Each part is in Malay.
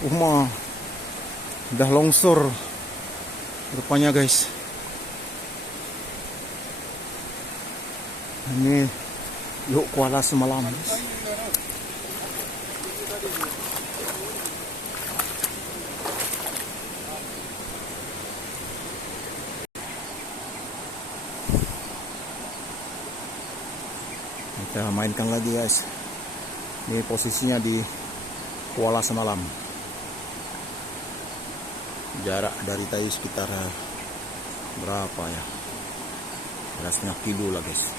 Rumah dah longsor rupanya guys. Ini Lok Kuala semalam guys. Kita mainkan lagi guys. Ini posisinya di Kuala semalam. Jarak dari Tayu sekitar berapa ya? Berasnya kilo lah guys.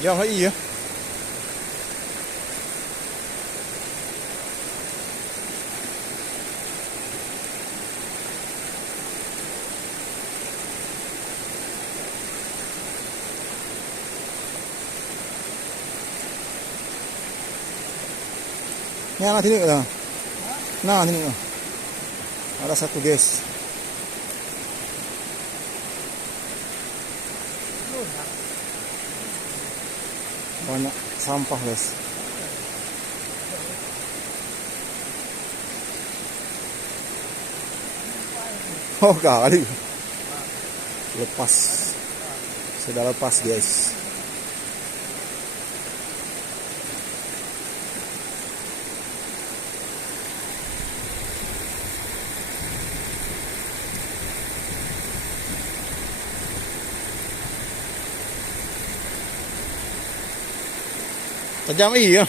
Jangan iya. Ni anak sini lah. Nah, sini. Ada satu guys. Banyak sampah guys. Oh kali. Lepas. Sudah lepas guys. Tajam iya.